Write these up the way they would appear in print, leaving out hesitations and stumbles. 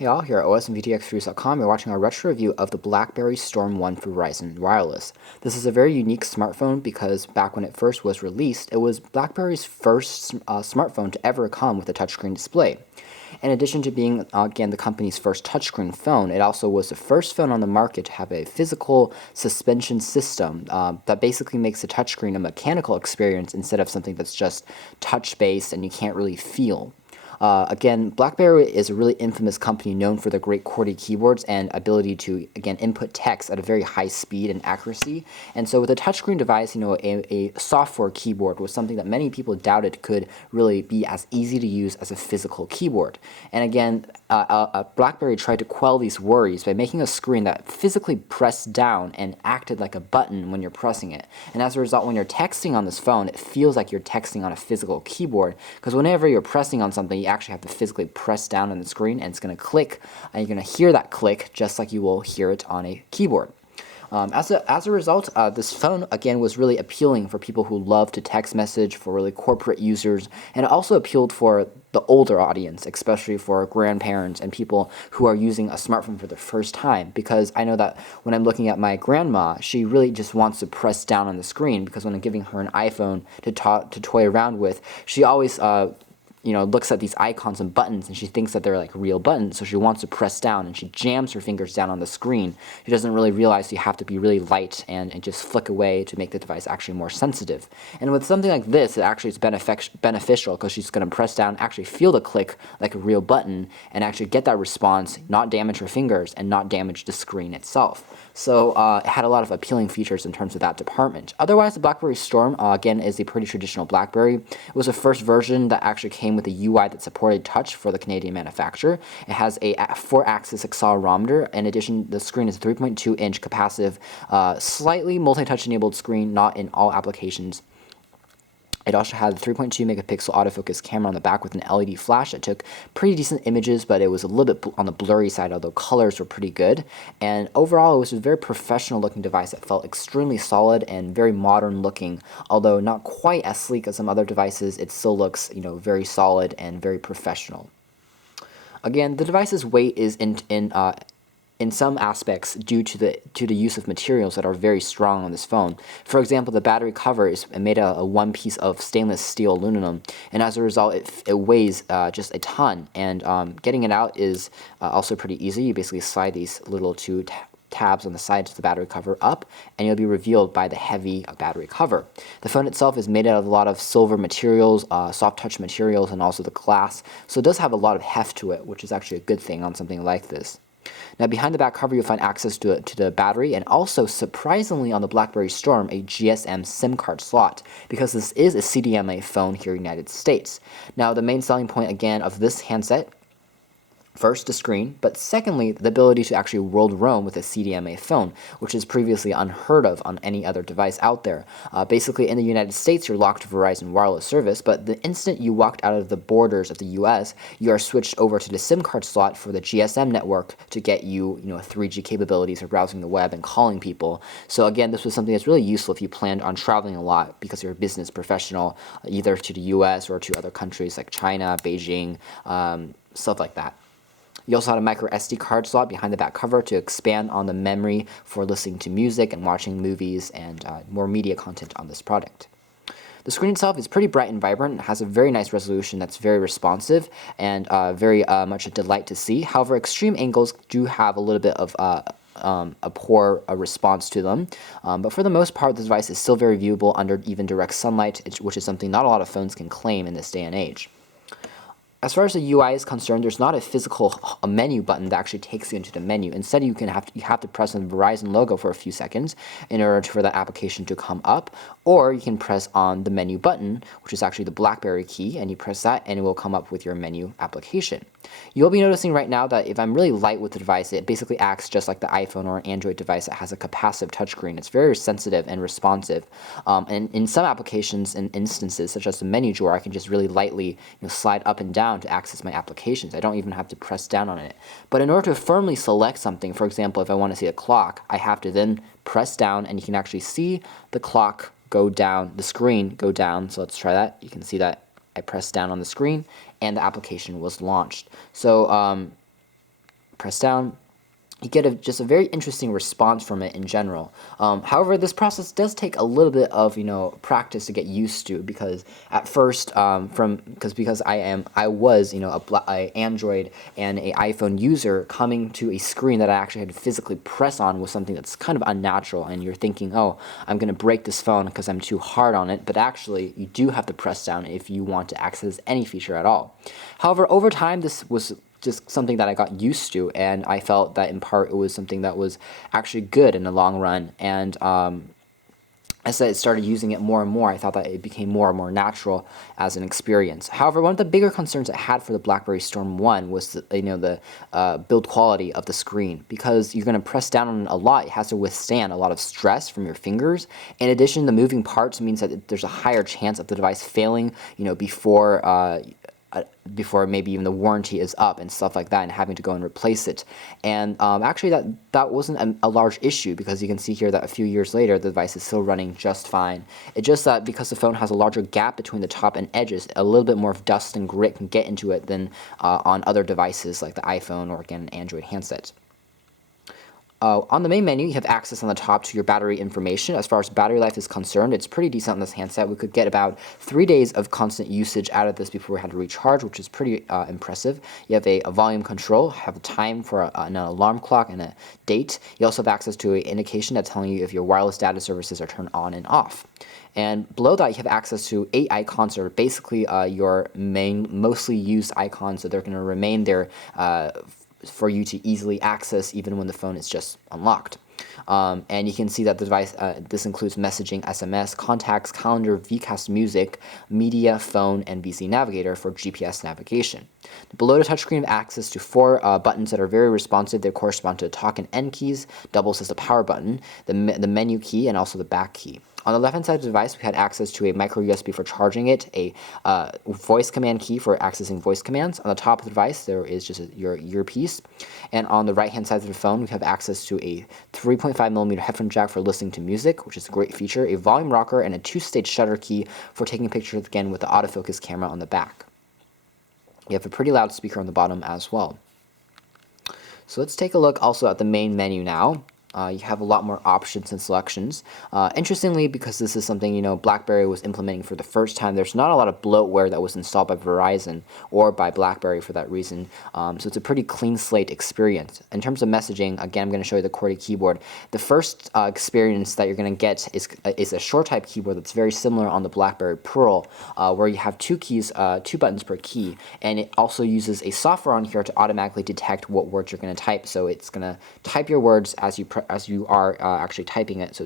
Hey all, here at osandvtxreviews.com, you're watching our retro review of the Blackberry Storm 1 for Verizon Wireless. This is a very unique smartphone because back when it first was released, it was BlackBerry's first smartphone to ever come with a touchscreen display. In addition to being, again, the company's first touchscreen phone, it also was the first phone on the market to have a physical suspension system that basically makes the touchscreen a mechanical experience instead of something that's just touch-based and you can't really feel. Again, BlackBerry is a really infamous company known for their great QWERTY keyboards and ability to, again, input text at a very high speed and accuracy. And so with a touchscreen device, a software keyboard was something that many people doubted could really be as easy to use as a physical keyboard. And again, BlackBerry tried to quell these worries by making a screen that physically pressed down and acted like a button when you're pressing it. And as a result, when you're texting on this phone, it feels like you're texting on a physical keyboard, because whenever you're pressing on something, you actually have to physically press down on the screen and it's going to click, and you're going to hear that click just like you will hear it on a keyboard. As a result, this phone, again, was really appealing for people who love to text message, for really corporate users, and it also appealed for the older audience, especially for grandparents and people who are using a smartphone for the first time, because I know that when I'm looking at my grandma, she really just wants to press down on the screen, because when I'm giving her an iPhone to toy around with, she always looks at these icons and buttons and she thinks that they're like real buttons, so she wants to press down and she jams her fingers down on the screen. She doesn't really realize you have to be really light and just flick away to make the device actually more sensitive. And with something like this, it actually is beneficial, because she's going to press down, actually feel the click like a real button, and actually get that response, not damage her fingers and not damage the screen itself. So it had a lot of appealing features in terms of that department. Otherwise, the BlackBerry Storm, again, is a pretty traditional BlackBerry. It was the first version that actually came with a UI that supported touch for the Canadian manufacturer. It has a 4-axis accelerometer. In addition, the screen is a 3.2-inch capacitive, slightly multi-touch enabled screen, not in all applications. It also had a 3.2 megapixel autofocus camera on the back with an LED flash that took pretty decent images, but it was a little bit on the blurry side, although colors were pretty good. And overall, it was a very professional looking device that felt extremely solid and very modern looking. Although not quite as sleek as some other devices, it still looks, very solid and very professional. Again, the device's weight is in some aspects due to the use of materials that are very strong on this phone. For example, the battery cover is made out of one piece of stainless steel aluminum, and as a result, it weighs just a ton. And getting it out is also pretty easy. You basically slide these little two tabs on the sides of the battery cover up, and you'll be revealed by the heavy battery cover. The phone itself is made out of a lot of silver materials, soft touch materials, and also the glass, so it does have a lot of heft to it, which is actually a good thing on something like this. Now, behind the back cover, you'll find access to the battery, and also, surprisingly, on the BlackBerry Storm, a GSM SIM card slot, because this is a CDMA phone here in the United States. Now, the main selling point, again, of this handset, first, the screen, but secondly, the ability to actually world roam with a CDMA phone, which is previously unheard of on any other device out there. Basically, in the United States, you're locked to Verizon wireless service, but the instant you walked out of the borders of the US, you are switched over to the SIM card slot for the GSM network to get you, 3G capabilities for browsing the web and calling people. So again, this was something that's really useful if you planned on traveling a lot because you're a business professional, either to the US or to other countries like China, Beijing, stuff like that. You also had a micro SD card slot behind the back cover to expand on the memory for listening to music and watching movies and more media content on this product. The screen itself is pretty bright and vibrant. It has a very nice resolution that's very responsive and very much a delight to see. However, extreme angles do have a little bit of a poor response to them, but for the most part, the device is still very viewable under even direct sunlight, which is something not a lot of phones can claim in this day and age. As far as the UI is concerned, there's not a physical menu button that actually takes you into the menu. Instead, you have to press on the Verizon logo for a few seconds in order for that application to come up, or you can press on the menu button, which is actually the BlackBerry key, and you press that and it will come up with your menu application. You'll be noticing right now that if I'm really light with the device, it basically acts just like the iPhone or an Android device that has a capacitive touchscreen. It's very sensitive and responsive. And in some applications and instances, such as the menu drawer, I can just really lightly slide up and down to access my applications. I don't even have to press down on it. But in order to firmly select something, for example, if I want to see a clock, I have to then press down, and you can actually see the clock go down, the screen go down. So let's try that. You can see that I pressed down on the screen and the application was launched. So press down, you get just a very interesting response from it in general. However, this process does take a little bit of practice to get used to, because at first, because I was a Android and a iPhone user, coming to a screen that I actually had to physically press on was something that's kind of unnatural, and you're thinking, oh, I'm gonna break this phone because I'm too hard on it, but actually you do have to press down if you want to access any feature at all. However, over time, this was just something that I got used to, and I felt that in part it was something that was actually good in the long run. And as I started using it more and more, I thought that it became more and more natural as an experience. However, one of the bigger concerns I had for the BlackBerry Storm 1 was the build quality of the screen, because you're going to press down on it a lot. It has to withstand a lot of stress from your fingers. In addition, the moving parts means that there's a higher chance of the device failing, before maybe even the warranty is up and stuff like that, and having to go and replace it. And actually that wasn't a large issue, because you can see here that a few years later the device is still running just fine. It's just that because the phone has a larger gap between the top and edges, a little bit more of dust and grit can get into it than on other devices like the iPhone or, again, an Android handset. On the main menu, you have access on the top to your battery information. As far as battery life is concerned, it's pretty decent on this handset. We could get about 3 days of constant usage out of this before we had to recharge, which is pretty impressive. You have a volume control, have a time for an alarm clock and a date. You also have access to an indication that's telling you if your wireless data services are turned on and off. And below that, you have access to 8 icons that are basically your main, mostly used icons, so they're going to remain there for you to easily access even when the phone is just unlocked. And you can see that the device, this includes messaging, SMS, contacts, calendar, VCast music, media, phone, and VC Navigator for GPS navigation. Below the touchscreen, you have access to 4 buttons that are very responsive. They correspond to the talk and end keys, doubles as the power button, the menu key, and also the back key. On the left-hand side of the device, we had access to a micro USB for charging it, a voice command key for accessing voice commands. On the top of the device, there is just your earpiece. And on the right-hand side of the phone, we have access to a 3.5mm headphone jack for listening to music, which is a great feature, a volume rocker, and a 2-stage shutter key for taking pictures, again, with the autofocus camera on the back. You have a pretty loud speaker on the bottom as well. So let's take a look also at the main menu now. You have a lot more options and selections. Interestingly, because this is something BlackBerry was implementing for the first time, there's not a lot of bloatware that was installed by Verizon or by BlackBerry for that reason. So it's a pretty clean slate experience. In terms of messaging, again, I'm going to show you the QWERTY keyboard. The first experience that you're going to get is a short type keyboard that's very similar on the BlackBerry Pearl, where you have 2 buttons per key, and it also uses a software on here to automatically detect what words you're going to type. So it's going to type your words as you are actually typing it, so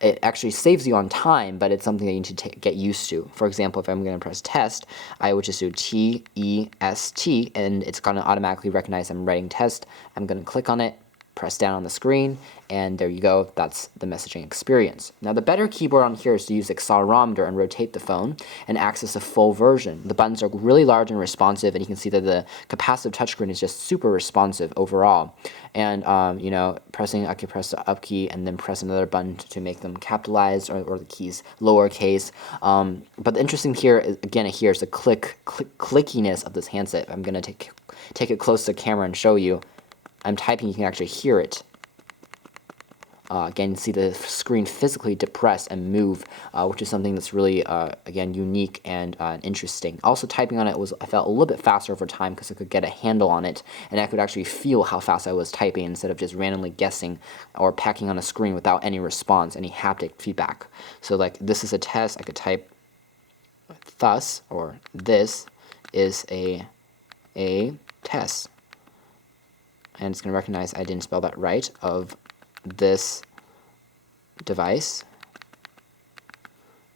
it actually saves you on time, but it's something that you need to get used to. For example, if I'm going to press test, I would just do T-E-S-T, and it's going to automatically recognize I'm writing test. I'm going to click on it, press down on the screen, and there you go. That's the messaging experience. Now, the better keyboard on here is to use the accelerometer and rotate the phone and access a full version. The buttons are really large and responsive, and you can see that the capacitive touchscreen is just super responsive overall. And I could press the up key and then press another button to make them capitalized, or the keys lowercase. But the interesting here is, again, here is the clickiness of this handset. I'm gonna take it close to the camera and show you. I'm typing, you can actually hear it. Again, you see the screen physically depress and move, which is something that's really, again, unique and interesting. Also, typing on it I felt a little bit faster over time, because I could get a handle on it, and I could actually feel how fast I was typing instead of just randomly guessing or pecking on a screen without any response, any haptic feedback. So, like, this is a test. I could type thus, or this is a test. And it's going to recognize I didn't spell that right, of this device.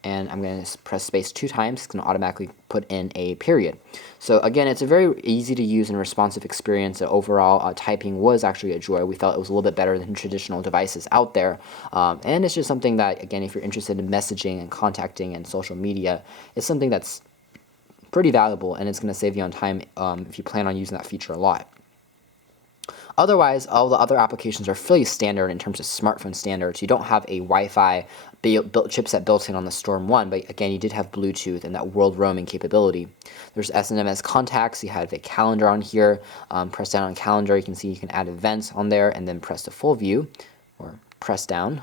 And I'm going to press space 2 times. It's going to automatically put in a period. So again, it's a very easy to use and responsive experience. Overall, typing was actually a joy. We felt it was a little bit better than traditional devices out there. And it's just something that, again, if you're interested in messaging and contacting and social media, it's something that's pretty valuable, and it's going to save you on time if you plan on using that feature a lot. Otherwise, all the other applications are fairly standard in terms of smartphone standards. You don't have a Wi-Fi chipset built in on the Storm 1, but again, you did have Bluetooth and that world roaming capability. There's SMS contacts. You have a calendar on here. Press down on calendar. You can see you can add events on there, and then press to full view, or press down,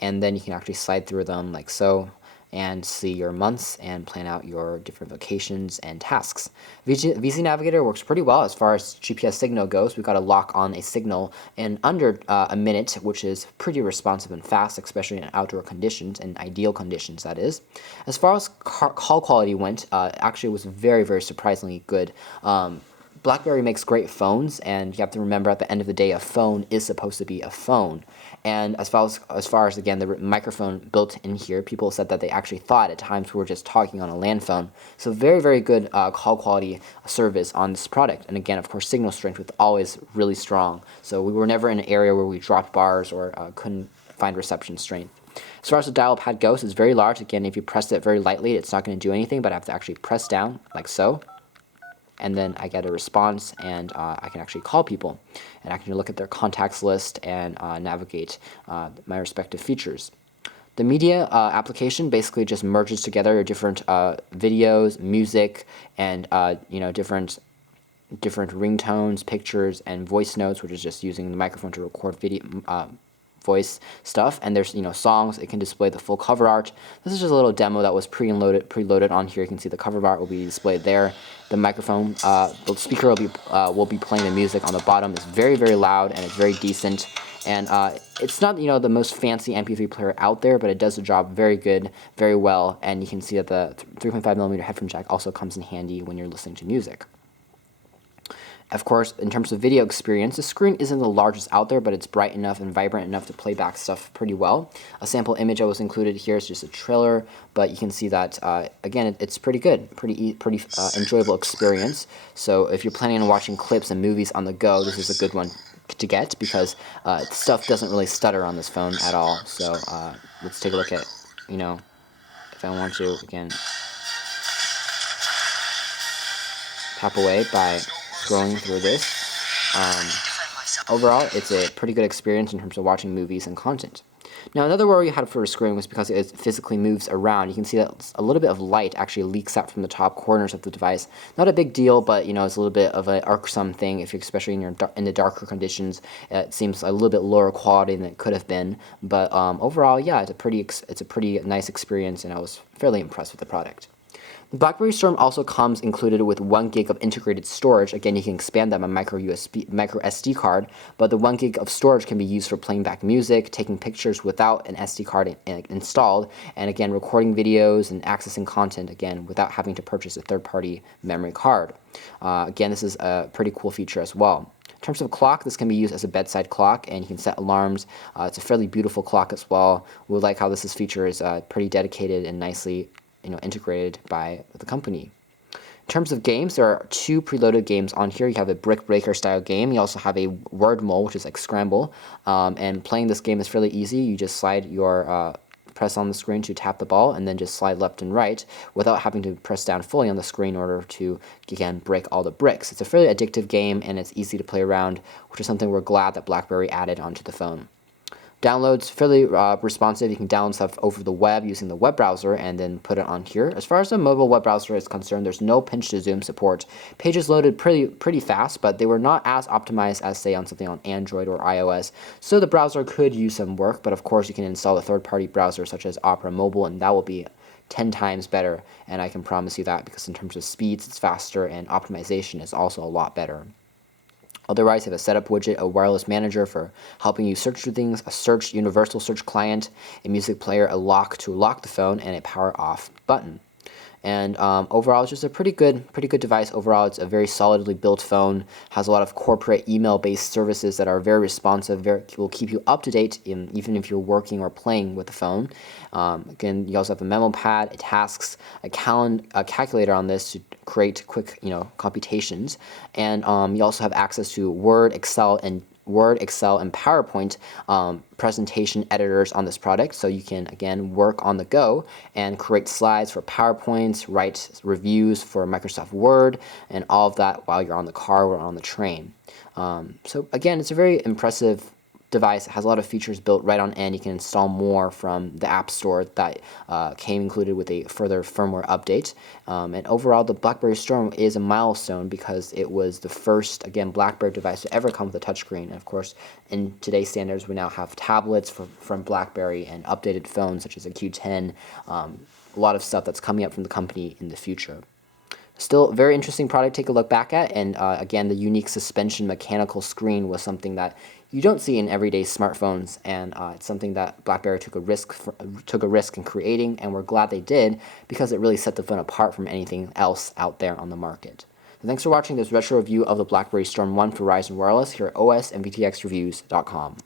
and then you can actually slide through them like so, and see your months and plan out your different vacations and tasks. VZ Navigator works pretty well as far as GPS signal goes. We've got to lock on a signal in under a minute, which is pretty responsive and fast, especially in outdoor conditions, and ideal conditions, that is. As far as call quality went, actually it was very, very surprisingly good. BlackBerry makes great phones, and you have to remember at the end of the day, a phone is supposed to be a phone. And as far as again, the microphone built in here, people said that they actually thought at times we were just talking on a land phone. So very, very good call quality service on this product. And again, of course, signal strength was always really strong. So we were never in an area where we dropped bars or couldn't find reception strength. As far as the dial pad goes, it's very large. Again, if you press it very lightly, it's not going to do anything, but I have to actually press down like so. And then I get a response, and I can actually call people, and I can look at their contacts list and navigate my respective features. The media application basically just merges together different videos, music, and different ringtones, pictures, and voice notes, which is just using the microphone to record video. Voice stuff, and there's songs. It can display the full cover art. This is just a little demo that was preloaded on here. You can see the cover art will be displayed there. The microphone, the speaker will be playing the music on the bottom. It's very, very loud, and it's very decent. And it's not the most fancy MP3 player out there, but it does the job very good, very well. And you can see that the 3.5mm headphone jack also comes in handy when you're listening to music. Of course, in terms of video experience, the screen isn't the largest out there, but it's bright enough and vibrant enough to play back stuff pretty well. A sample image I was included here is just a trailer, but you can see that, again, it's pretty good, pretty enjoyable experience. So if you're planning on watching clips and movies on the go, this is a good one to get, because stuff doesn't really stutter on this phone at all. So let's take a look at, if I want to, again, tap away by scrolling through this. Overall, it's a pretty good experience in terms of watching movies and content. Now, another worry I had for the screen was because it physically moves around. You can see that a little bit of light actually leaks out from the top corners of the device. Not a big deal, but it's a little bit of an irksome thing, especially in the darker conditions. It seems a little bit lower quality than it could have been, but overall, yeah, it's a pretty nice experience, and I was fairly impressed with the product. The BlackBerry Storm also comes included with 1 gig of integrated storage. Again, you can expand that by micro SD card, but the 1 gig of storage can be used for playing back music, taking pictures without an SD card installed, and again, recording videos and accessing content, again, without having to purchase a third-party memory card. Again, this is a pretty cool feature as well. In terms of clock, this can be used as a bedside clock, and you can set alarms. It's a fairly beautiful clock as well. We like how this feature is pretty dedicated and nicely integrated by the company. In terms of games, there are 2 preloaded games on here. You have a brick breaker style game. You also have a word mole, which is like Scramble. And playing this game is fairly easy. You just slide your press on the screen to tap the ball, and then just slide left and right without having to press down fully on the screen in order to, again, break all the bricks. It's a fairly addictive game, and it's easy to play around, which is something we're glad that BlackBerry added onto the phone. Downloads, fairly responsive. You can download stuff over the web using the web browser and then put it on here. As far as the mobile web browser is concerned, there's no pinch to zoom support. Pages loaded pretty fast, but they were not as optimized as, say, on something on Android or iOS. So the browser could use some work, but of course you can install a third-party browser such as Opera Mobile, and that will be 10 times better. And I can promise you that, because in terms of speeds, it's faster, and optimization is also a lot better. Otherwise, you have a setup widget, a wireless manager for helping you search through things, a universal search client, a music player, a lock to lock the phone, and a power off button. And overall, it's just a pretty good device. Overall, it's a very solidly built phone. Has a lot of corporate email-based services that are very responsive. Will keep you up to date, even if you're working or playing with the phone. Again, you also have a memo pad, a tasks, a calculator on this to create quick, computations. And you also have access to Word, Excel, and PowerPoint presentation editors on this product, so you can, again, work on the go and create slides for PowerPoints, write reviews for Microsoft Word, and all of that while you're on the car or on the train. So again, it's a very impressive device. It has a lot of features built right on end. You can install more from the App Store that came included with a further firmware update. And overall, the Blackberry Storm is a milestone because it was the first, again, Blackberry device to ever come with a touchscreen. And of course, in today's standards, we now have tablets from Blackberry and updated phones such as a Q10. A lot of stuff that's coming up from the company in the future. Still, a very interesting product to take a look back at, and again, the unique suspension mechanical screen was something that you don't see in everyday smartphones, and it's something that BlackBerry took a risk in creating, and we're glad they did because it really set the phone apart from anything else out there on the market. So thanks for watching this retro review of the BlackBerry Storm 1 for Verizon Wireless here at osmvtxreviews.com.